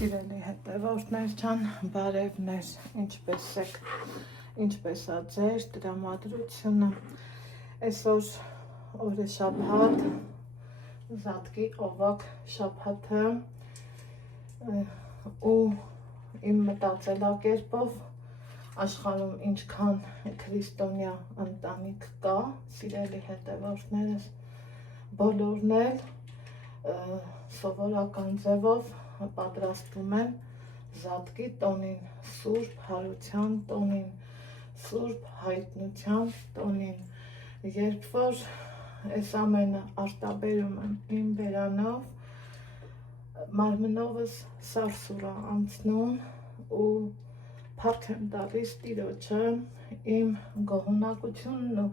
Սիրելի հետևորդներ ջան, բարևներ, ինչպես եք, ինչպես է ձեր տրամադրությունը։ Այսօր օրը շաբաթ, Զատկի օվակ շաբաթը ու իմ մտածելակերպով աշխարհում ինչքան քրիստոնյա ընտանիք կա, սիրելի հետևորդներս, բոլորն էլ սովորական ձևով պատրաստվում են Զատկի տոնին, Սուրբ Հարության տոնին, Սուրբ Հայտնության տոնին, երբ որ այս ամենը արտաբերում եմ իմ բերանով, մարմնովս սարսուր է անցնում ու փառք եմ տալիս Տիրոջը, իմ գոհունակությունն ու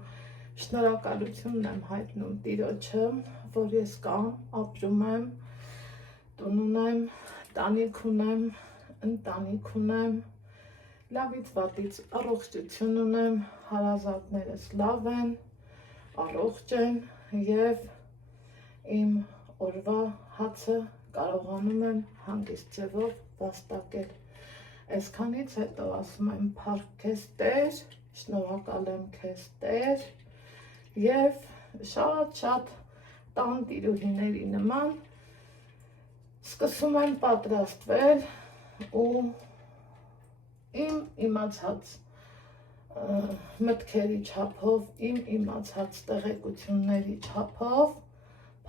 շնորհակալությունն եմ հայտնում Տիրոջը, որ ես կամ ապրում եմ, տուն ունեմ, տանիք ունեմ, ընտանիք ունեմ, լավից վատից առողջություն ունեմ, հարազատներս լավ են, առողջ են և իմ օրվա հացը կարողանում եմ հանգիստ ձևով վաստակել։ Այսքանից հետո ասում եմ փառք քեզ Տեր, շնորհակալ եմ քեզ Տեր և շատ տան տիրուհիների նման սկսում եմ պատրաստվել ու իմ իմացած մտքերի չափով, իմ իմացած տեղեկությունների չափով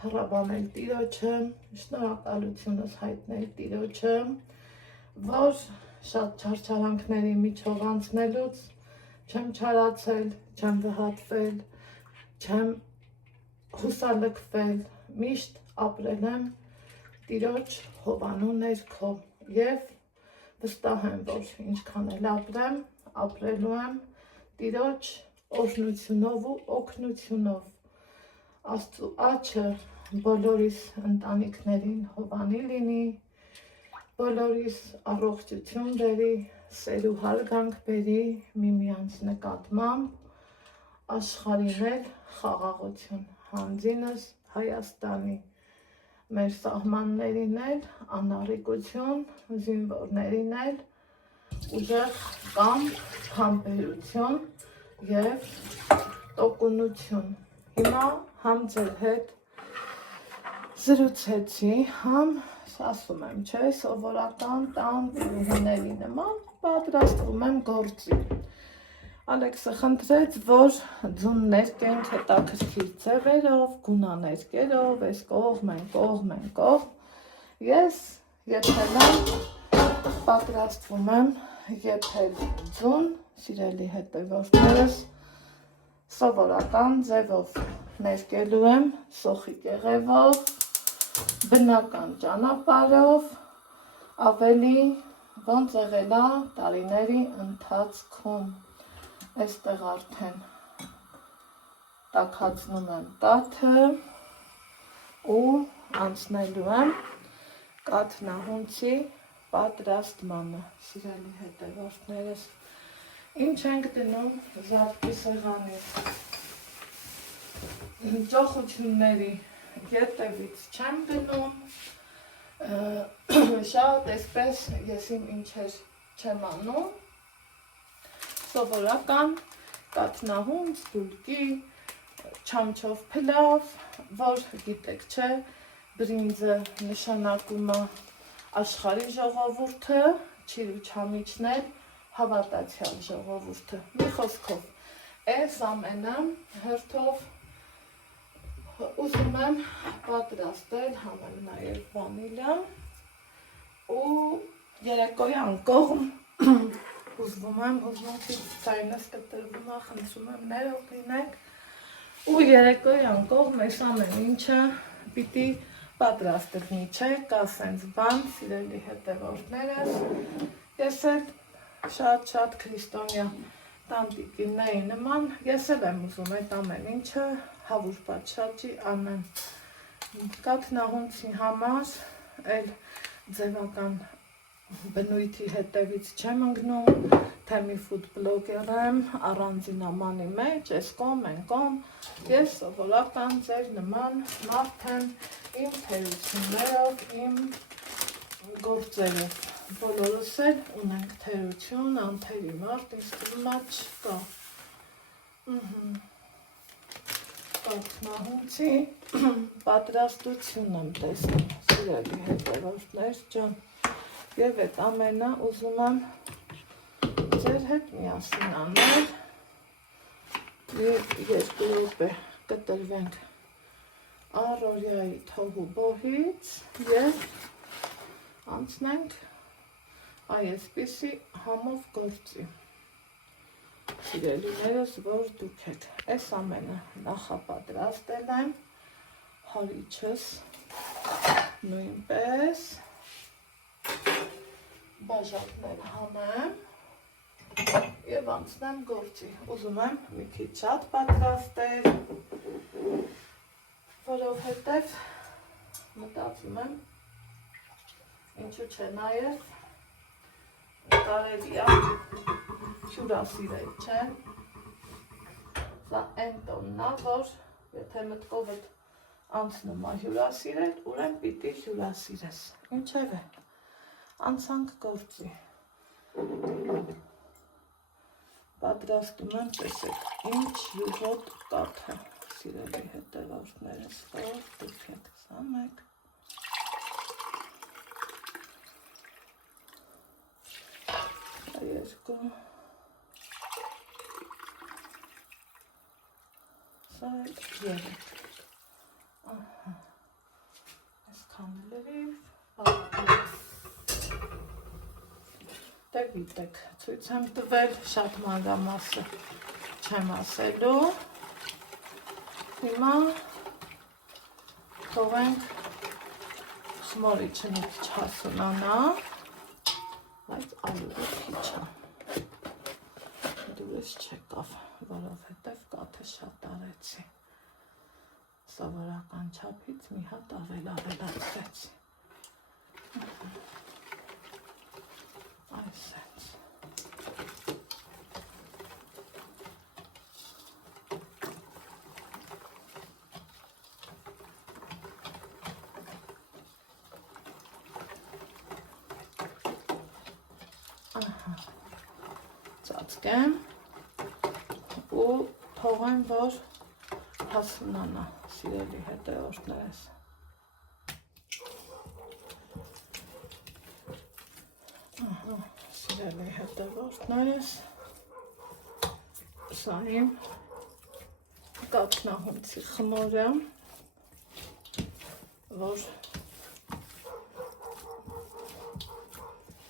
փառաբանել Տիրոջը, շնորհակալությունս հայտնել Տիրոջը, որ շատ չարչարանքների միջով անցնելուց չեմ չարացել, չեմ վհատվել, չեմ հուսալքվել, միշտ ապրել եմ Տիրոջ հովանու ներքո և վստահ եմ, որ ինչքան էլ ապրեմ, ապրելու եմ Տիրոջ օրհնությունով ու օգնությունով։ Աստծու աջը բոլորիս ընտանիքներին հովանի լինի, բոլորիս առողջություն բերի, սեր ու հարգանք բերի միմյանց նկատմամբ, աշխարհին էլ խաղաղություն, հանձինս Հայաստանի, մեր սահմաններին էլ անառիկություն, զինվորներին էլ ուժեղ կամ համբերություն և տոկունություն։ Հիմա համ ձեր հետ զրուցեցի, համ ասում եմ, չէ, սովորական տան տիրուհիների նման պատրաստվում եմ գործի։ Ալեքսը խնդրեց, որ ձուններ կենք հետաքրքիր ձևերով, գունաներկերով, այս կողմ, այն կողմ, ես եթելան պատրաստվում եմ եթել ձուն, սիրելի հետևորդներս, սովորական ձևով ներկելու եմ սոխի կեղևով, բնական ճանապարհով, ավելի ոնց եղել է տարիների ընթացքում, այստեղ արդեն տաքացնում եմ կաթը ու անցնելու եմ կաթնահունցի պատրաստմանը, սիրելի հետևորդներս, ինչ ենք դնում Զատկի սեղանին, ճոխությունների ետևից չեմ դնում, շատ այսպես ես իմ ինչեր չեմ անում, սովորական կաթնահունց, դուլկի, չամչով փլավ, որ գիտեք չէ, բրինձը նշանակում է աշխարհի ժողովուրդը, չիր ու չամիչներ հավատացյալ ժողովուրդը, մի խոսքով, այս ամենը հերթով ուզում եմ պատրաստել, հանեմ նաև վանիլյա ու երեկոյան կողմ ուզվում եմ ցայնս կտրվում է, խնդրում եմ ներող լինեք ու երեկոյան կողմ այս ամեն ինչը պիտի պատրաստ լինի, չէ, կա սենց բան, սիրելի հետևորդներս, ես էլ շատ քրիստոնյա տանտիկիների նման, ես էլ եմ ուզում այդ ամեն ինչը հավուր պատշաճի անեմ, կաթնահունցի համար էլ ձևական բնույթի հետևից չեմ ընկնում, թե մի ֆուդ բլոգեր եմ, առանձին ամանի մեջ, այս կողմ, այն կողմ, ես սովորական ձեր նման մարդ եմ, իմ թերություններով, իմ գործերով բոլորս էլ ունենք թերություն, անթերի մարդ, ինձ թվում է չկա։ Կաթնահունցի պատրաստություն եմ տեսնում, սիրելի հետևորդներ ջան, և այդ ամենը ուզում եմ ձեր հետ միասին անել և 2 րոպե կտրվենք առօրյայի թոհուբոհից և անցնենք այսպիսի համով գործի։ Սիրելիներս, որ դուք եք, այս ամենը նախապատրաստել եմ, հարիչս նույնպես, բաժակներ հանեմ և անցնեմ գործի։ Ուզում եմ մի քիչ շատ պատրաստել, որովհետև մտածում եմ, ինչու չէ նաև կարելի է հյուրասիրել, չէ՞։ Սա այն տոնն է, որ եթե մտքովդ անցնում է հյուրասիրել, ուրեմն պիտի հյուրասիրես։ Ինչևէ, անցանք գործի։ Պատրաստում եմ, տեսեք, ինչ յուղոտ կաթը, սիրելի հետևորդներս, որ դուք եք սամեք։ Երկու, սա 3, այսքան լրիվ, դե գիտեք, ցույց եմ տվել, շատ մանրամասը չեմ ասելու, հիմա թողենք խմորիչը մի քիչ հասունանա, բայց ալուրը քիչ է, դուրս չեկավ, որովհետև կաթը շատ արեցի, սովորական չափից մի հատ ավելացրեցի, այսպես, ծածկեմ ու թողեմ, որ հասունանա, սիրելի հետևորդներս։ Սիրելի հետևորդներս, սա իմ կաթնահունցի խմորը, որ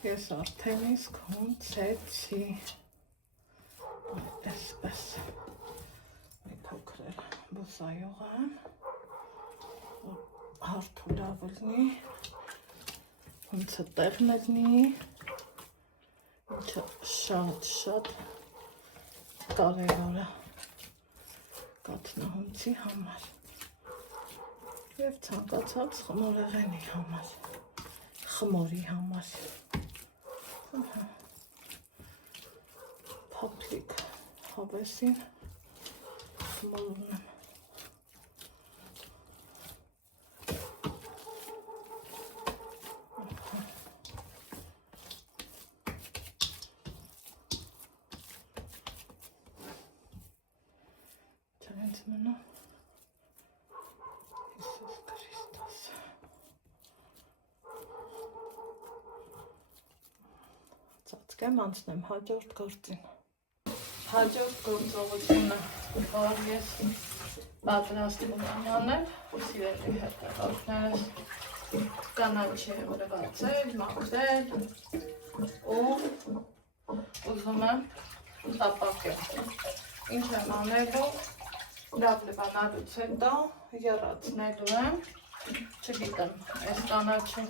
ես արդեն իսկ հունցեցի, այսպես, մի փոքր բուսայող եմ, որ հարթուր ավլնի, հունցը տեղն ելնի, ինչը շատ կարևոր է կաթնահունցի համար և ցանկացած խմորեղենի համար, խմորի համար, փափլիկ հավեսին խմորում եմ, ծածկեմ, անցնեմ հաջորդ գործին։ Հաջորդ գործողությունը, որ ես պատրաստում եմ անել, սիրելի հետևորդներս, կանաչի ուղղվածել, մաքրել ու ուզում եմ տապակել։ Ինչ եմ անելու, լավ լվանալուց հետո եռացնելու եմ, չգիտեմ, այս կանաչի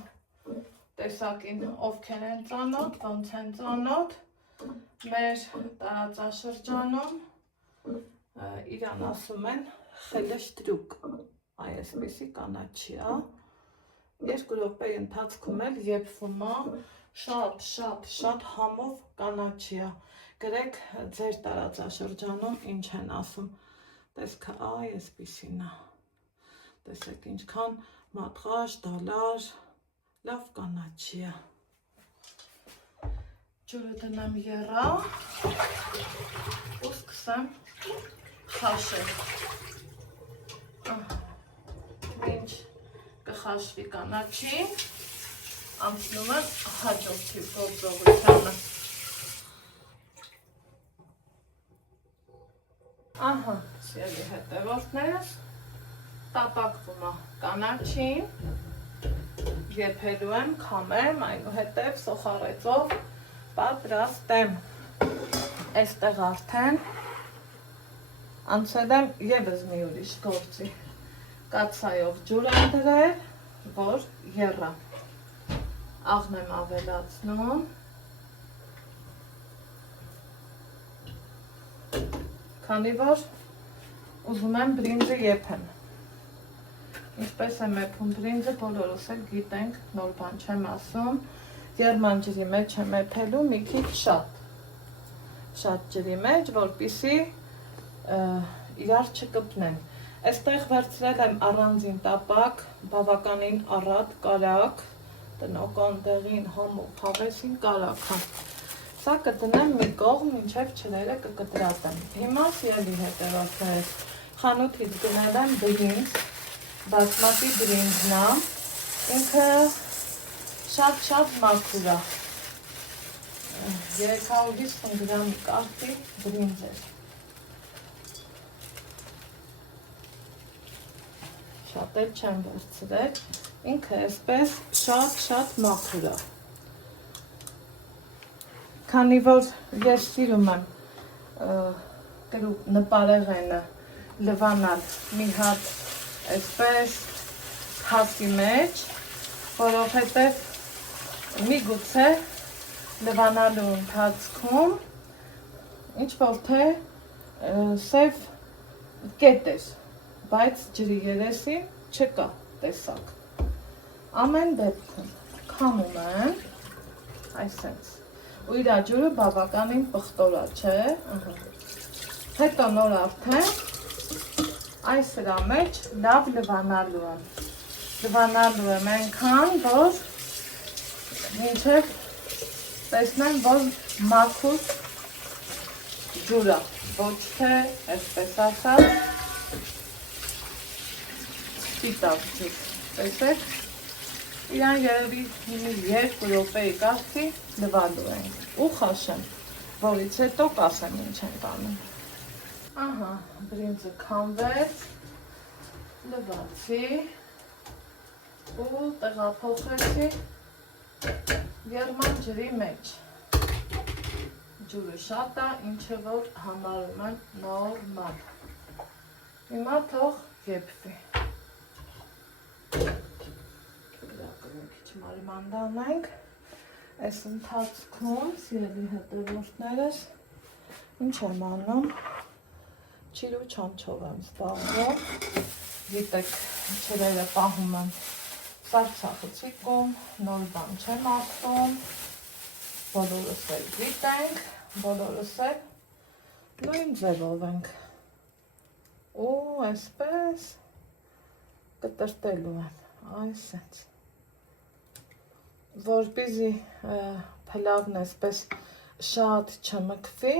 տեսակին ովքեր են ծանոթ, ոնց են ծանոթ, մեր տարածաշրջանում իրան ասում են խելշտրուկ, այսպիսի կանաչի է, 2 րոպեի ընթացքում էլ եփվում է, շատ համով կանաչի է, գրեք ձեր տարածաշրջանում ինչ են ասում, տեսքը այսպիսին է, տեսեք ինչքան մատղաշ, դալար, լավ կանաչի է։ Ջուրը դնեմ եռա ու սկսեմ խաշել։ Մինչ կխաշվի կանաչի, անցնում եմ հաջորդի գործողությանը։ Ահա, սիրելի հետևորդներս, տապակվում է կանաչին, եփելու եմ, քամեմ, այնուհետև սոխարեցով պատրաստեմ։ Այստեղ արդեն անցել եմ ևս մի ուրիշ գործի։ Կաթսայով ջուր եմ դրել, որ եռա։ Աղն եմ ավելացնում։ Քանի որ ուզում եմ բրինձը եփեմ։ Ինչպես եմ եփում բրինձը, բոլորս էլ գիտենք, նոր բան չեմ ասում։ Եռման ջրի մեջ եմ եփելու մի քիչ շատ ջրի մեջ, որպեսզի իրար չկպնեն։ Այստեղ վերցրել եմ առանձին տապակ, բավականին առատ, կարակ, տնական դեղին համով հավեսին կարակը։ Սա կդնեմ մի կողմ, մինչև ջրերը կկտրատեմ։ Հիմա սիրելի հետևորդներս, խանութից գնել եմ բրինձ, բասմատի բրինձն է, ինքը շատ մաքուր է։ 350 գրամի կարգի բրինձ է։ Շատ էլ չեմ վերցրել, ինքը այսպես շատ մաքուր է։ Քանի որ ես սիրում եմ նպարեղենը լվանալ մի հատ այսպես հացի մեջ, որովհետև միգուցե լվանալու ընթացքում ինչ-որ թե սև կետ էր, բայց ջրի երեսին չկա տեսակ։ Ամեն դեպքում քամում եմ, այսպես, ու իր ջուրը բավականին պղտորա չէ, հետո նոր արդեն այս սրա մեջ լավ լվանալու եմ։ Լվանալու եմ այնքան, որ մինչև տեսնեմ, որ մաքուր ջուր է, ոչ թե այսպես ասած սպիտակ ջուր, տեսեք, իրան երևի 2 րոպեի կարգի լվալու ենք ու խաշեմ, որից հետո կասեմ ինչ ենք անում։ Ահա, բրինձը քամվեց, լվացի ու տեղափոխեցի եռման ջրի մեջ։ Ջուրը շատ է, ինչը որ համարում եմ նորմալ։ Հիմա թող եփվի։ Մանրանենք, այս ընթացքում, սիրելի հետևորդներս, ինչ եմ անում, չիրու չանչով եմ զբաղվում, գիտեք, ջրերը պահում եմ սարսափցիկում, նոր բան չեմ ասում, բոլորս էլ գիտենք, բոլորս էլ նույն ձևով ենք, ու այսպես կտրտելու եմ, այսպես։ Որպեսզի փլավն այսպես շատ չմքվի,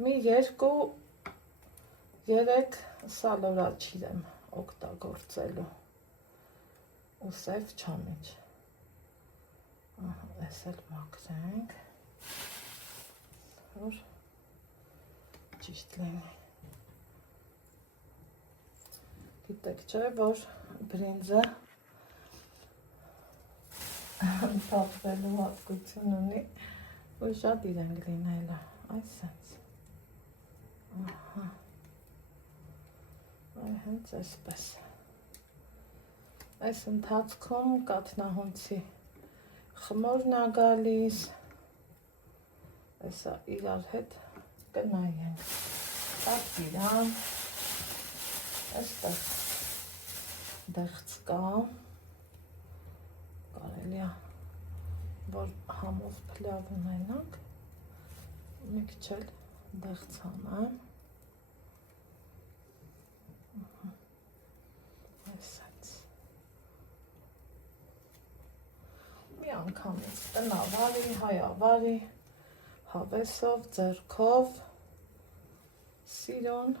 մի 2-3 սալորաչիր եմ օգտագործելու ու սև չամիչ։ Այս էլ մաքրենք, որ ճիշտ լինի։ Գիտեք չէ, որ բրինձը թափվելու հատկություն ունի, ու շատ իրենք լինել է, այսպես, հենց այսպես, այս ընթացքում կաթնահունցի խմորն է գալիս, այսա իրար հետ կնայենք, տակ իրան, այստեղ դեղց կա, կարելի է, որ համով փլավ ունենանք, մի քիչ էլ դեղց հանեմ, այսպես, անգամից տնավարի, հայավարի, հավեսով, ձեռքով, սիրուն,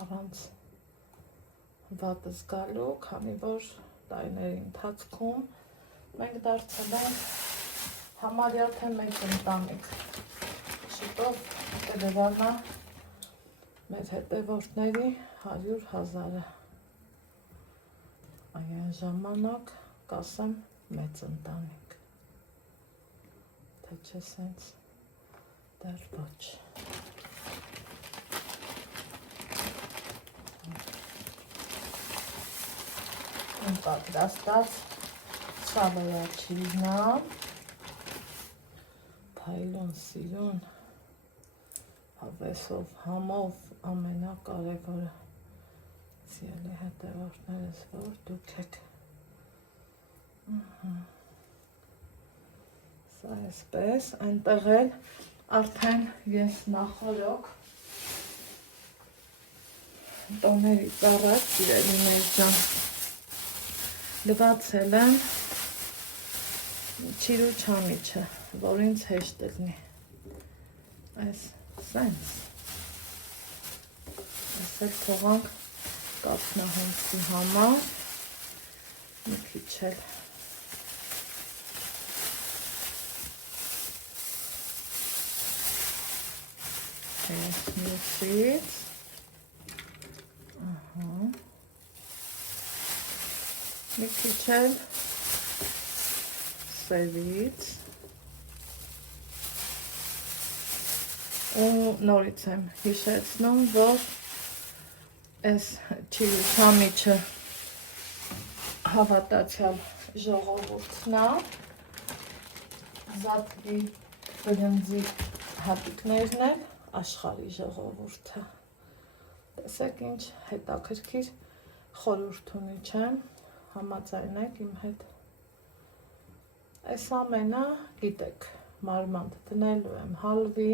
առանց վատս գալու, քանի որ տարիների ընթացքում մենք դարձել ենք համարյա թե մեծ ընտանիք։ Շուտով կդեվանա մեր հետևորդների 100,000-ը։ Այն ժամանակ կասեմ մեծ ընտանիք, թե չէ սենց դեռ ոչ։ Իմ պատրաստած ցավոյաչիզնա, փայլուն սիրուն, հավեսով, համով ամենակարևորը սիրելի հետևորդներս, որ դուք եք։ Սա այսպես, այնտեղ էլ արդեն ես նախորոք տոներից առաջ սիրելիներ ջան լվացել եմ չիրու չամիչը, որ ինձ հեշտ լինի։ Այս սենց։ Այս էլ թողանք կաթնահունցի համար, մի քիչ էլ մյուսից, մի քիչ էլ սևից, ու նորից եմ հիշեցնում, որ այս չիրու չամիչը հավատացյալ ժողովուրդն է, զատվի բրնձի հատիկներն էլ աշխարհի ժողովուրդը։ Տեսեք ինչ հետաքրքիր խորհուրդ ունի, չեմ, համաձայնեք իմ հետ։ Այս ամենը գիտեք, մարմանդ դնելու եմ հալվի,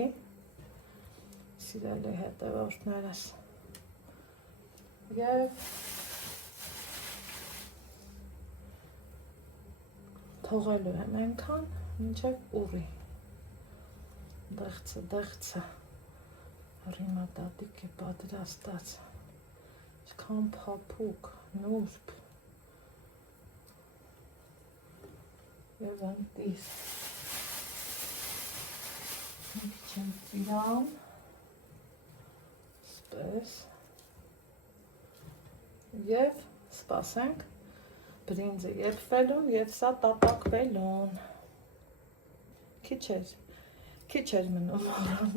սիրելի հետևորդներս, և թողելու եմ այնքան, մինչև ուռի, դեղցը, ռիմա տատիկ է պատրաստած, ինչքան փափուկ, նուրբ, և ընտիր, մի քիչ եմ ծիրան, սպես, և սպասենք բրինձը եփվելուն և սա տապակվելուն։ Քիչ էր մնում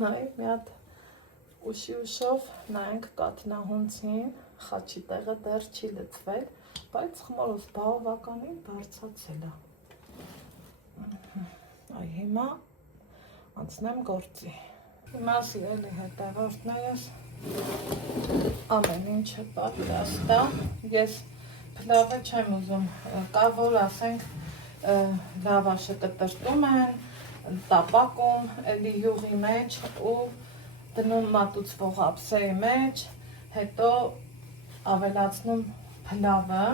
նայի, մի հատ ուշով նայենք կաթնահունցին, խաչի տեղը դեռ չի լցվել, բայց խմորոս բավականին բարձացել է։ Այ հիմա անցնեմ գործի։ Հիմա սիրելի հետևորդներս ամեն ինչը պատրաստ է, ես փլավը չեմ ուզում, կա որ ասենք լավաշը կտրտում են, տապակում էլի յուղի մեջ ու դնում մատուցվող ափսեի մեջ, հետո ավելացնում փլավը,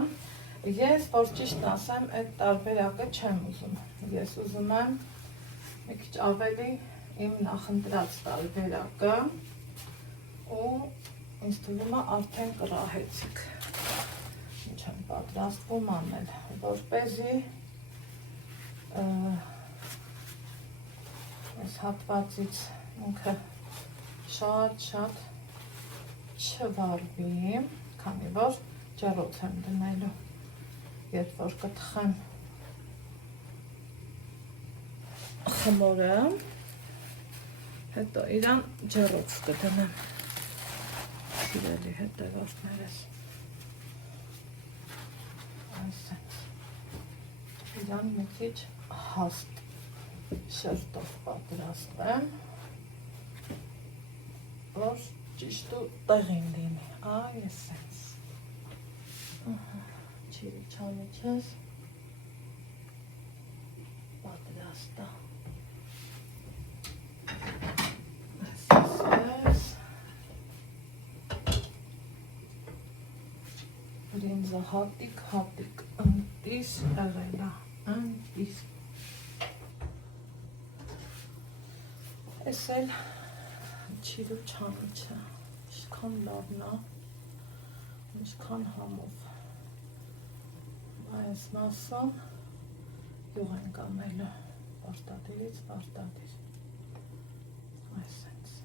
ես որ ճիշտ ասեմ այդ տարբերակը չեմ ուզում, ես ուզում եմ մի քիչ ավելի իմ նախընտրած տարբերակը ու ինձ թվում է արդեն կռահեցիք, ինչ եմ պատրաստվում անել, որպեսզի այս հատվածից ինքը շատ չվարվի, քանի որ ջեռոց եմ դնելու, երբ որ կթխեմ խմորը, հետո իրան ջեռոց կդնեմ, սիրելի հետևորդներս, այսպես, իրան մի քիչ հաստ շերտով պատրաստեմ, որ ճիշտ ու տեղին լինի, այ էսենց, չիրի չամիչս պատրաստ է, բրինձը հատիկ, Իս եղելա, իս։ Ես էլ չիրու չանիչը, իշքան լավն է, իշքան համով։ Այս մասում յուղ ենք անելը, պարտադիրից պարտադիր, այսենց։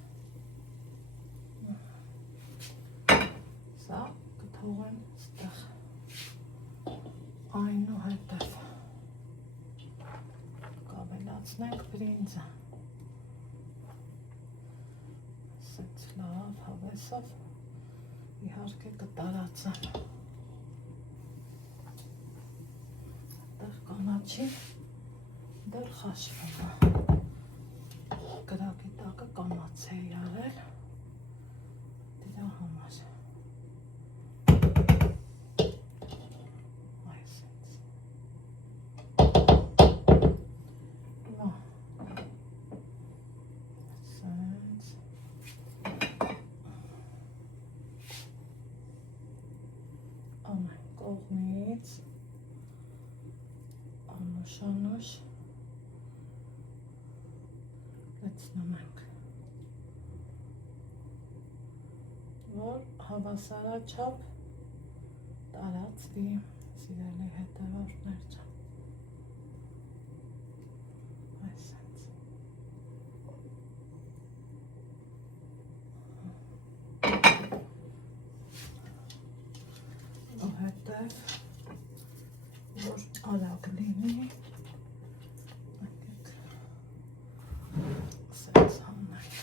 Սա կթողեմ ստեղ, այնուհետև կավելացնենք բրինձը, ասենց լավ հավեսով, իհարկե կտարացեմ, դեղ կանաչի, դեր խաշվում է, կրակի տակը կանաց է եղել, դրա համար, այսենց, ասենց, ամեն կողմից, անուշ լցնում ենք, որ հավասարաչափ տարածվի, սիրելի հետևորդներ ջան, այսենց, հետև, որ արագ լինի, ասենց հանենք,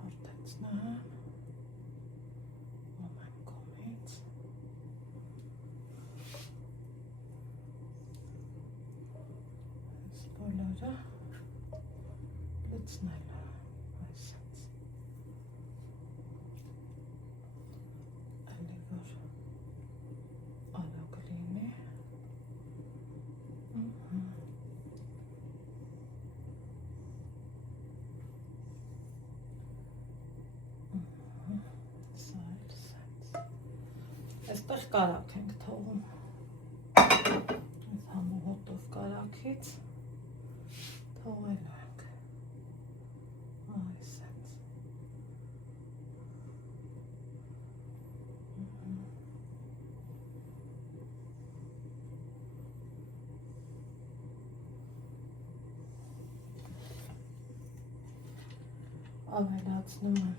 հորդեցնեմ, ամեն կողմից, այս բոլորը լցնել, այսենց, էլի որ արագ լինի, Այստեղ կարակ ենք թողում, այս համոհոտով կարակից թողելու ենք, այսենց, ավելացնում եմ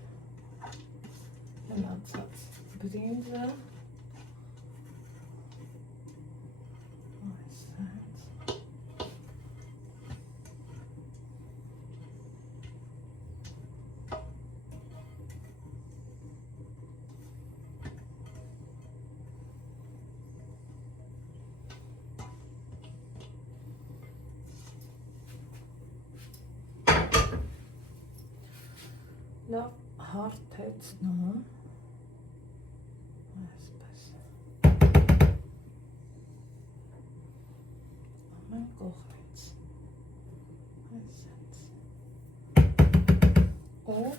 հնացած բրինձը, լավ հարթեցնում, այսպես, ամեն կողմից, այսենց, ու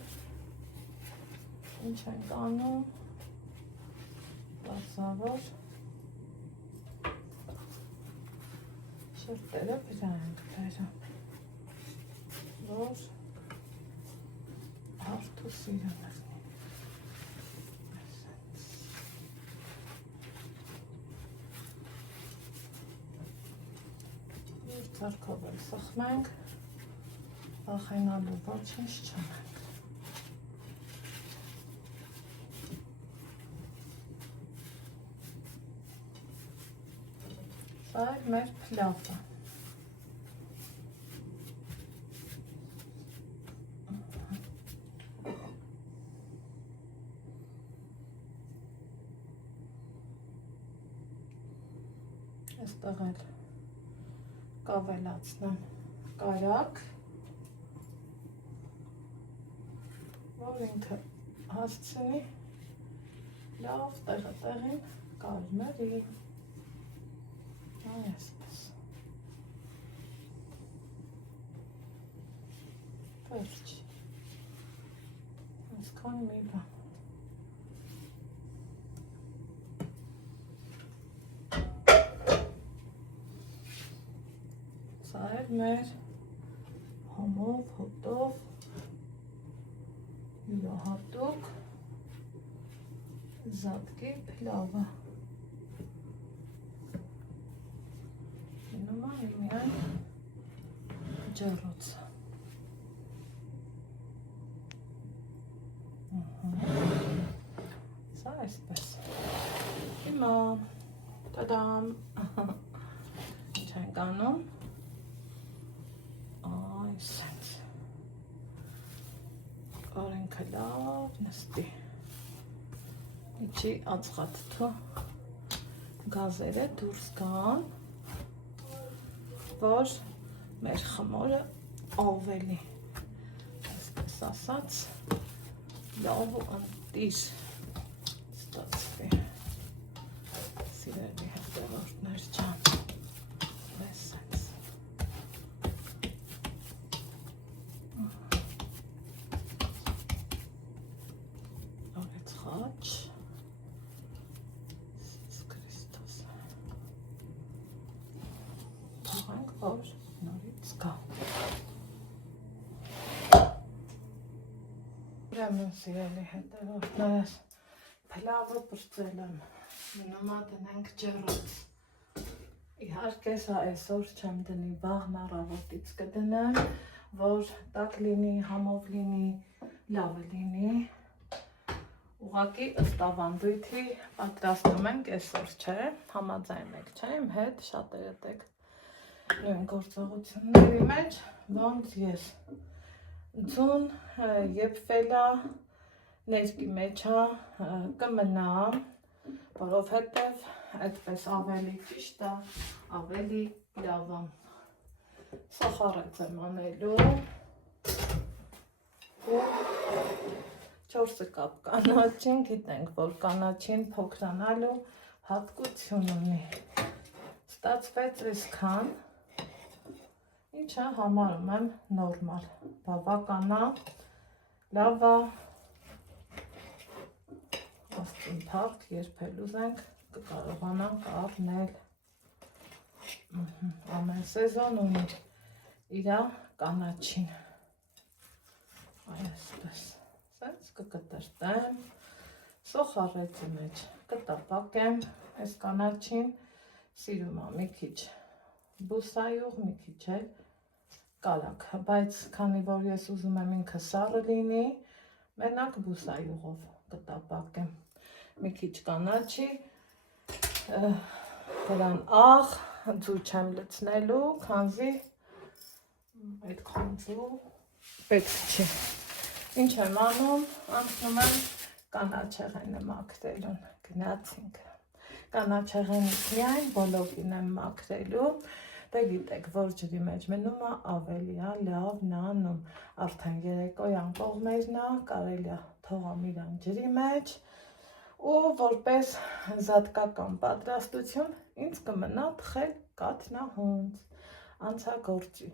ինչ ենք անում, բացավոր, շրտերը վրա ենք բերում, որ հարթ ու սիրուն լինի, այսենց, և ձեռքով էլ սխմենք, վախենալու ոչինչ չունենք, սա էլ մեր փլավը, այստեղ էլ կավելացնեմ կարակ, որ ինքը հասցնի լավ տեղին կարմրի, այսպես, վերջ, այսքան մի բան, էլ մեր համով, հոտով յուրահատուկ զատկի փլավը։ Նոմա միայն ջեռոցը։ Սա այսպես։ Հիմա տադամ։ Ինչ ենք անում։ Այսպես։ Օրենքը լավ նստի։ Իջի ածխաթթու գազերը դուրս գան, որ մեր խմորը ավելի, այսպես ասած, լավ ու ընտիր ստացվի։ Սիրելի հետևորդներ ջան, այսպես։ Օրեց խաչ, Քրիստոս։ Թողանք, որ նորից գա։ Ուրեմն սիրելի հետևորդներս, փլավը պրծել եմ, մնում դնենք ջեռոց։ Իհարկե սա այսօր չեմ դնի, վաղն առավոտից կդնեմ, որ տաք լինի, համով լինի, լավը լինի։ Ուղղակի ըստ ավանդույթի պատրաստում ենք այսօր, չէ, համաձայն եք, չէ, իմ հետ շատերդ եք նույն գործողությունների մեջ, ոնց ես ձուն եփվելա ներկի մեջա կմնա, որովհետև այդպես ավելի ճիշտ է, ավելի լավ է։ Սախարեց եմ անելու ու 4 կապ կանաչին, գիտենք, որ կանաչին փոքրանալու հատկություն ունի։ Ստացվեց այսքան, ինչը համարում եմ նորմալ, բավականա, լավ է, աստծուն թաղ, երբ ուզենք կկարողանանք առնել։ Ամեն սեզոն ունի իր կանաչին, այսպես, սենց կկտրտեմ, սոխարեցի մեջ կտապակեմ, այս կանաչին սիրում եմ մի քիչ բուսայող, մի քիչ էլ կարակ, բայց քանի որ ես ուզում եմ ինքը սառը լինի, մենակ բուսայողով կտապակեմ, մի քիչ կանաչի, դրան աղ, ձու չեմ լցնելու, քանզի այդքան ձու պետք չի։ Ինչ եմ անում, անցնում եմ կանաչեղենը մաքրելուն, գնացինք։ Կանաչեղենից միայն բոլորին եմ մաքրելու, դե գիտեք, որ ջրի մեջ մնում է ավելի լավ նանում, արդեն երեկոյան կողմերն է, կարելի է թողամ իրան ջրի մեջ ու որպես զատկական պատրաստություն ինձ կմնա թխել կաթնահունց, անցագործի։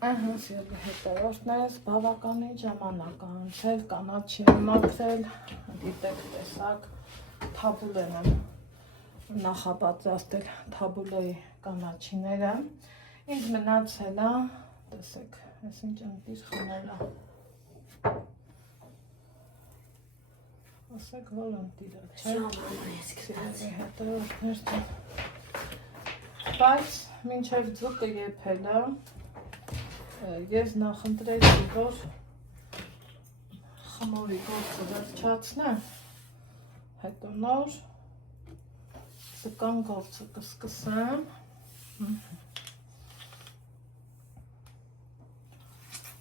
Սիրելի հետևորդներս, բավականին ժամանակ անցել, կանաչին մաքրել, գիտեք, տեսակ, թաբուլեն եմ նախապատրաստել թաբուլեի կանաչիները, ինձ մնացել է, տեսեք, ես ինչ ընտիր խմել է, ասեք, որ ընտիր է, չէ, սիրելի հետևորդներ ջան, բայց մինչև ձուկը եփելը, ես նախընտրեցի, որ խմորի գործը վերջացնեմ, հետո նոր սկան գործը կսկսեմ,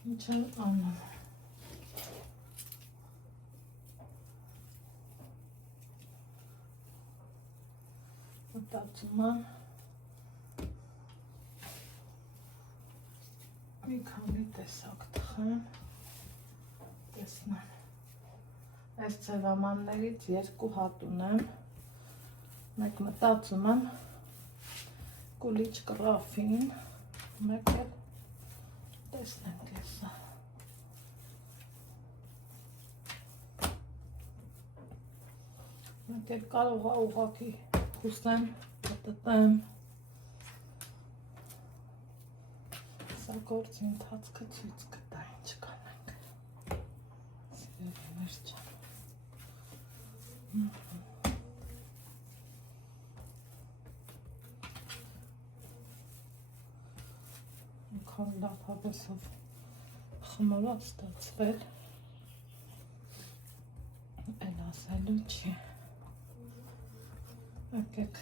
ինչ եմ անում, մտածում եմ, մի քանի տեսակ թխեմ, տեսնեմ, այս ձևամաններից 2 հատ ունեմ, մեկ մտածում եմ կուլիչ կռավին, մեկ էլ տեսնենք եսա, մեկ էլ կարող է ուղղակի խուսեմ, կտտեմ, Ստեղծագործի ընթացքը ցույց կտա ինչ կանենք։ Սիրելիներ ջան։ Ինքան լավ հավեսով խմորա ստացվել։ Էլ ասելու չի։ Եկեք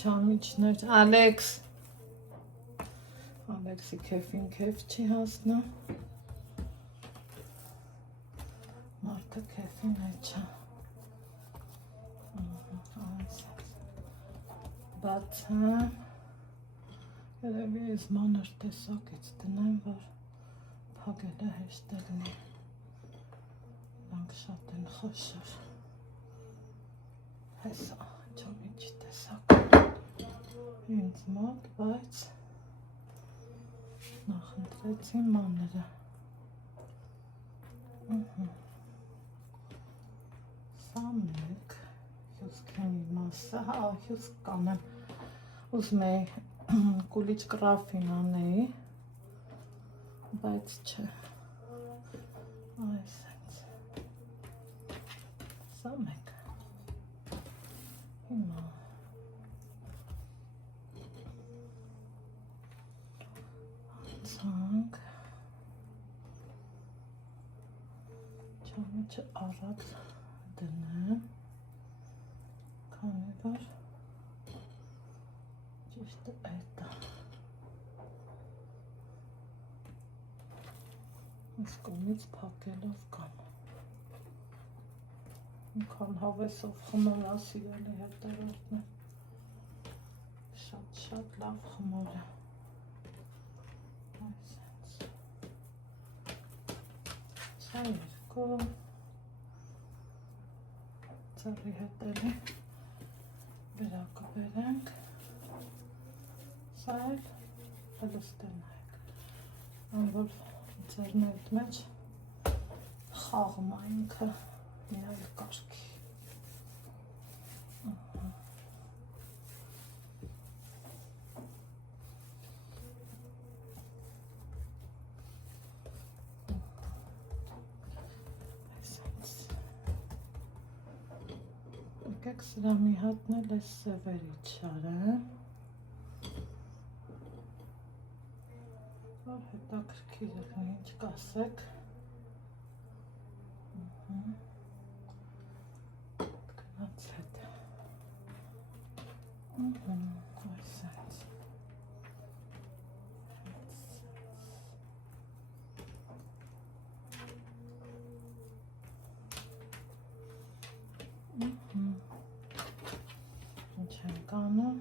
չամիչներ, Ալեքսի քեֆին քեֆ չի հասնում։ Մարդը քեֆին է չա։ Բացեմ։ Երևի ես մանր տեսակից տնեմ, որ փակելը հեշտ է լինի։ Նրանք շատ են խոշոր։ Հեսա չամիչի տեսակ ինձ մոտ, բայց նախընտրեցի մանրը։ Սա մեկ հյուսքի մի մասը, հյուսք կանեմ, ուզում էի կուլիչ կրաֆին անեի, բայց չէ, այս հենց, սա մեկ, հիմա, անցանք, չամիչը առած դնեմ, քանի որ ճիշտը այդ է։ Այս կողմից փակելով կամ ինքան հավեսով խմորա սիրելի հետևորդն է։ Շատ լավ խմոր է։ Այս հենց։ Սա երկու ծառի հետելի վերակբերենք։ Սա էլ հլստենայք, որ ձերներդ մեջ խաղում է ինքը մի այլ կարգի։ Եկեք սրա մի հատն էլ այս սևերի չարեմ, որ հետաքրքիր եղնի, ինչ կասեք։ Գնաց հետ։ Այս հենց։ Ինչ ենք անում։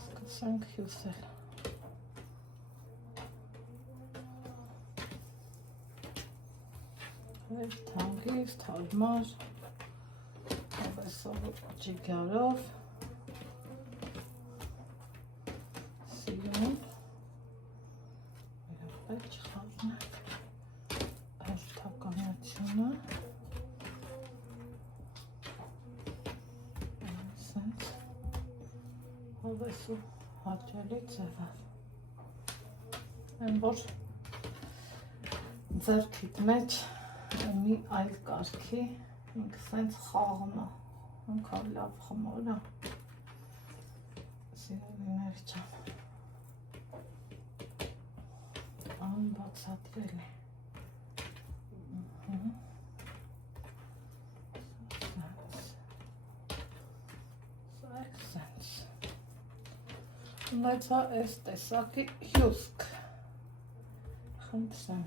Սկսենք հյուսել։ Թանկից, թարմար, հավեսով ջիգարով, սիրուն, իրապետ չխառնեք հերթականությունը, այսենց հավեսով հաճելի ձևով, են որ ձեռքիդ մեջ մի այլ կարգի, ինքը սենց խաղում է, ինքան լավ խմոր է, սիրելիներ ջան, անբացատրելի, սենց, ունեցա այս տեսակի հյուսք, խնդրեմ,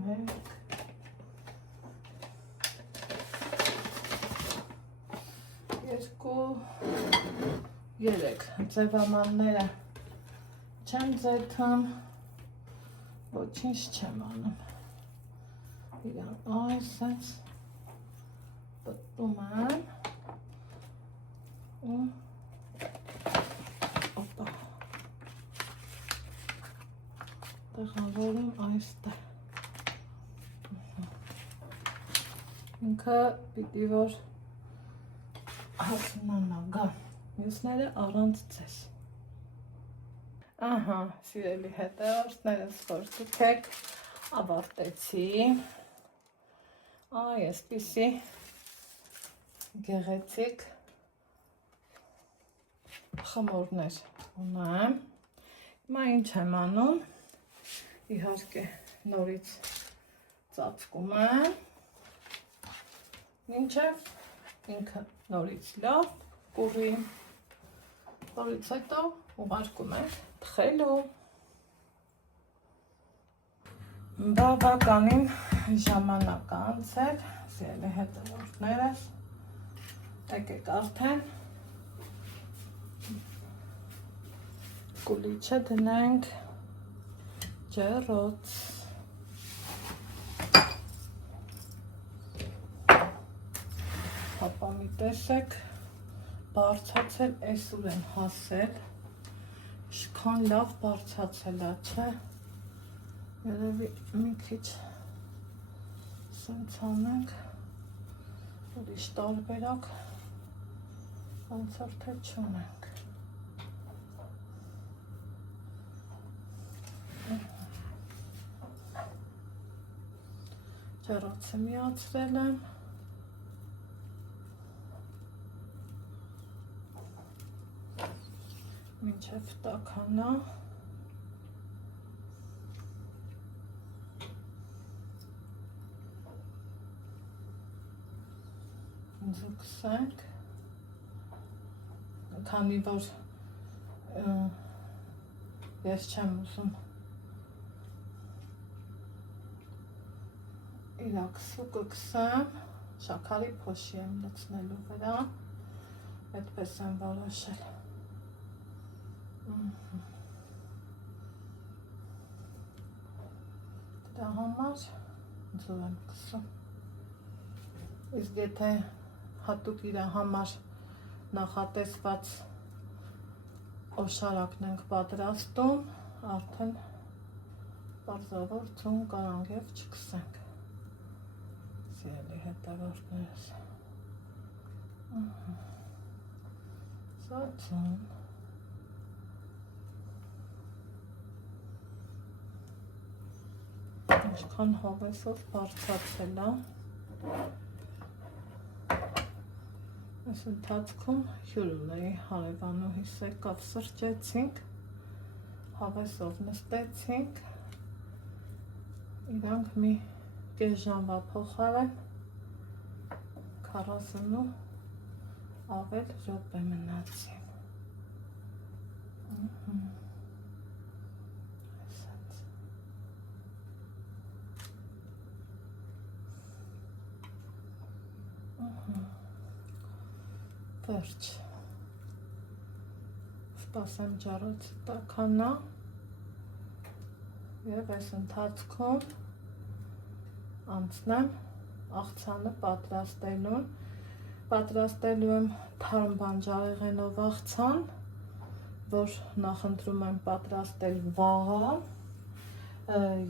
մեկ, երկու, երեք, ձևամանները չեմ ձեթում, ոչինչ չեմ անում, իրան այսենց պտտում եմ, ու օպա, տեղավորում այստեղ, ինքը պիտի որ հասնանա գա։ Մյուսները առանց ձեզ։ Ահա, սիրելի հետևորդներս, որ դուք ավարտեցի։ Այ, այսպիսի գեղեցիկ խմորներ ունեմ։ Հիմա ինչ եմ անում, իհարկե նորից ծածկում եմ, մինչև ինքը նորից լավ կուռի, որից հետո ուղարկում ենք թխելու։ Բավականին ժամանակ անցել, սիրելի հետևորդներս, եկեք արդեն կուլիչը դնենք ջեռոց։ Հապա մի տեսեք, բարձացել էսուր եմ հասել, շքան լավ բարձացել է, չէ, երևի մի քիչ սենց անենք, ուրիշ տարբերակ, ոնց որ թե չունենք։ Ջեռոցը միացրել եմ, մինչև տաքանա, ձգսենք, քանի որ ես չեմ ուզում իրակ սուկը կսեմ, շաքարի փոշի եմ լցնելու վրա, այդպես եմ որոշել։ Դրա համար ձու եմ կսում։ Իսկ եթե հատուկ իր համար նախատեսված օշարակն ենք պատրաստում, արդեն պարզավոր ձուն կարանք և չկսենք, սիրելի հետևորդներս։ Սա ձուն։ Ինչքան հավեսով բարձացել է։ Այս ընթացքում հյուր ունեի հարևանուհիս եկավ, սրճեցինք, հավեսով նստեցինք, իրանք մի կես ժամվա փոխարեն 40 ավել րոպե մնացին։ Վերջ, սպասեմ ջեռոցը տաքանա և այս ընթացքում անցնեմ աղցանը պատրաստելուն։ Պատրաստելու եմ թարմ բանջարեղենով աղցան, որ նախընտրում եմ պատրաստել վաղը,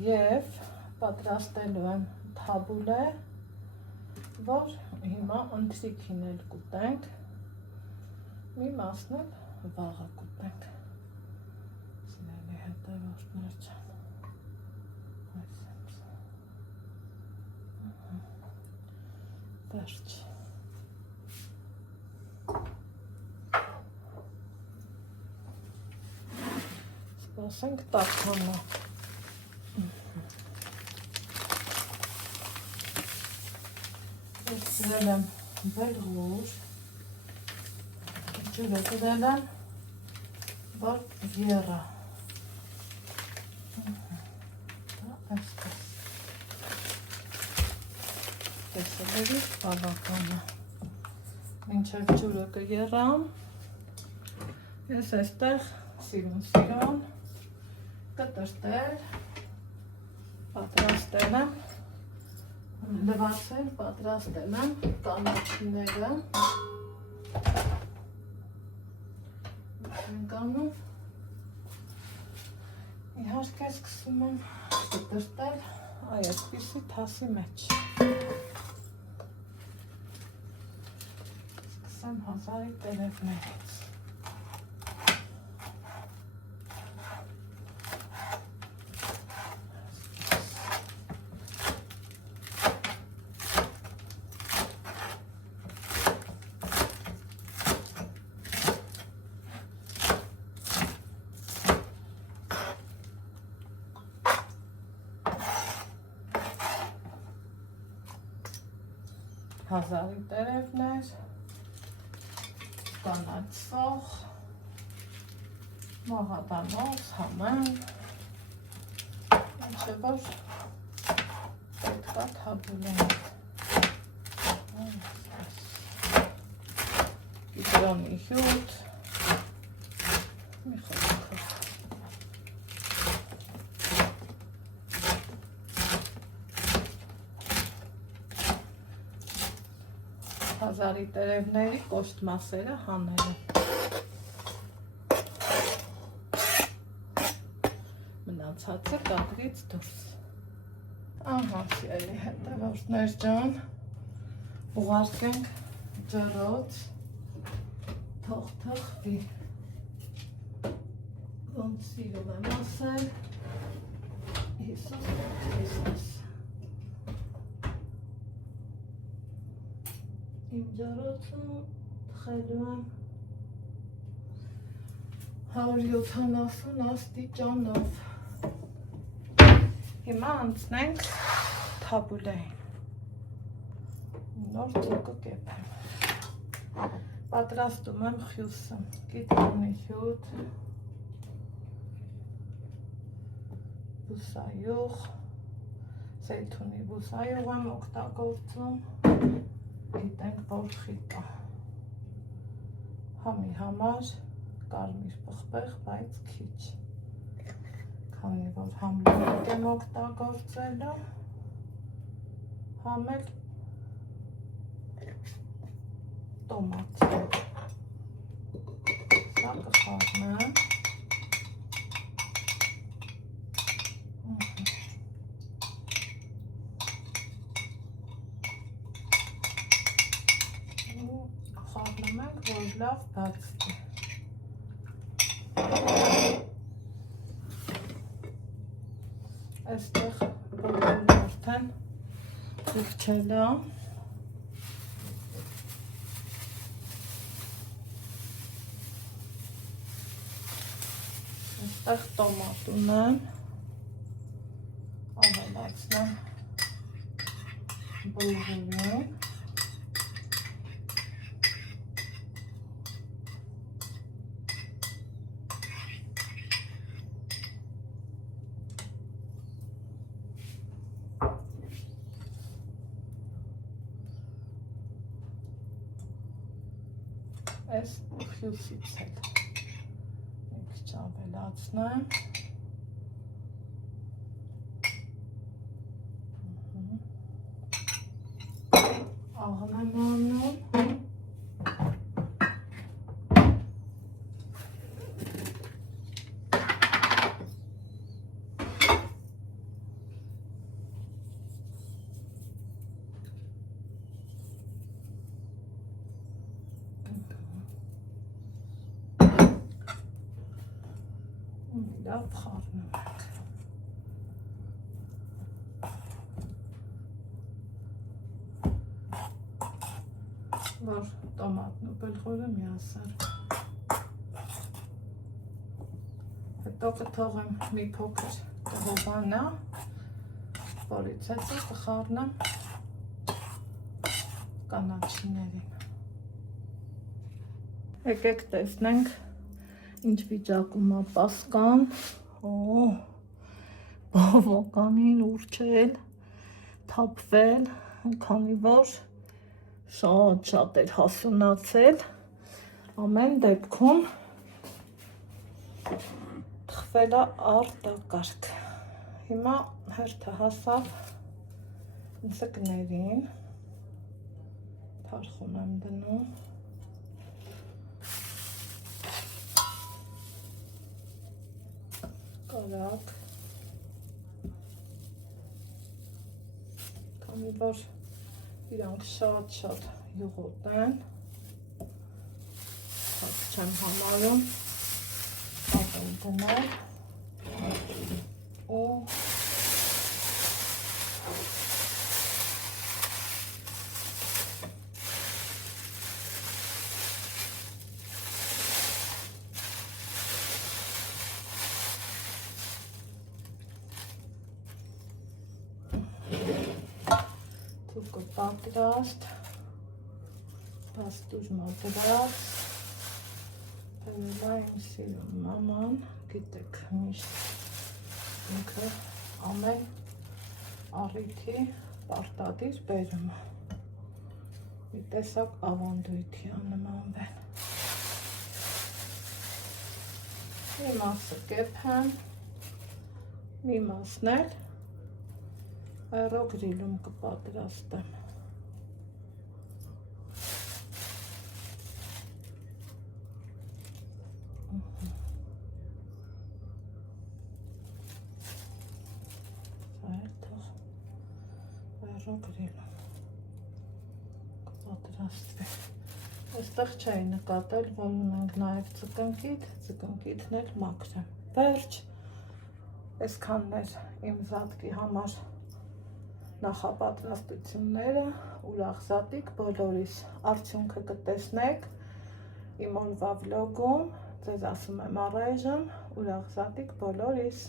և պատրաստելու եմ թաբուլե, որ հիմա ընթրիքին էլ կուտենք, մի մասն էլ վաղը կուտենք, սիրելի հետևորդներ ջան, այսպես, վերջ, սպասենք տաքանա, վերցրել եմ բելղուր, ջուրը դրել եմ, որ եռա, այսպես, տեսել եք բավական է, մինչև ջուրը կեռամ, ես այստեղ սիրուն կտրտել, պատրաստել եմ, լվացել, պատրաստել եմ կանաչիները, անում, իհարկե սկսում եմ կտրտել այսպիսի թասի մեջ։ ասեմ 1000-ի տերևներից։ Հազարի տերևներ, կանացող, մաղադանոց, համեն, ինչ որ պետքա թաբուլեն, գիտրոնի հյութ, մի խորքով, հազարի տերևների կոշտ մասերը հանելը։ Մնացածը կադրից դուրս։ Ահա, սիրելի հետևորդներ ջան, ուղարկենք ջրոց, թող թխվի, ոնց սիրում եմ ասել, Հիսուս Քրիստոս։ Իմ ջրոցը թխելու եմ 170 աստիճանով։ Հիմա անցնենք թաբուլեին։ Նոր ծուկը կեպեմ։ Պատրաստում եմ խյուսը, կիտրոնի հյութ, բուսայուղ, զեյթունի բուսայուղ եմ օգտագործում, գիտենք, որ խիտ է, համի համար կարմիր պղպեղ, բայց քիչ, քանի որ համ լոմիկ եմ օգտագործելու, համ էլ տոմատ, սա կխառնեմ, խառնում ենք, որ լավ բացվի։ Այստեղ բոլորն արդեն թուղթել է։ Այստեղ տոմատ ունեմ, ավելացնեմ բուլղուրին։ Այս խյուսից էլ մի քիչ ավելացնեմ։ Աղն եմ անում։ Լավ խառնում ենք։ Որ տոմատն ու բուլղուրը միասար։ Հետո կթողեմ մի փոքր կհովանա, որից հետո կխառնեմ կանաչիներին։ Եկեք տեսնենք ինչ վիճակում է Պասկան, բավականին ուրջել, թափվել, քանի որ շատ էր հասունացել, ամեն դեպքում թխվել է արտակարգ։ Հիմա հերթը հասավ ձկներին, թարխուն եմ դնում, կարակ, քանի որ իրանք շատ յուղոտ են, չեմ համարում, ապել դնել ու թուկը պատրաստ, պաստուժմա դրած, բերելա իմ սիրուն մաման, գիտեք միշտ ինքը ամեն առիթի պարտադիր բերում է, մի տեսակ ավանդույթի աննմանվեն, մի մասը կեփեմ, մի մասն էլ Aerogrilում կպատրաստեմ։ Aerogrilում կպատրաստվի։ Այստեղ չէի նկատել, որ ունենք նաև ձկնկիթ, ձկնկիթն էլ մաքրեմ։ Վերջ, այսքանն էր իմ զատկի համար նախապատրաստությունները, ուրախ զատիկ բոլորիս, արդյունքը կտեսնեք իմ օրվա վլոգում, ձեզ ասում եմ առայժմ, ուրախ զատիկ բոլորիս։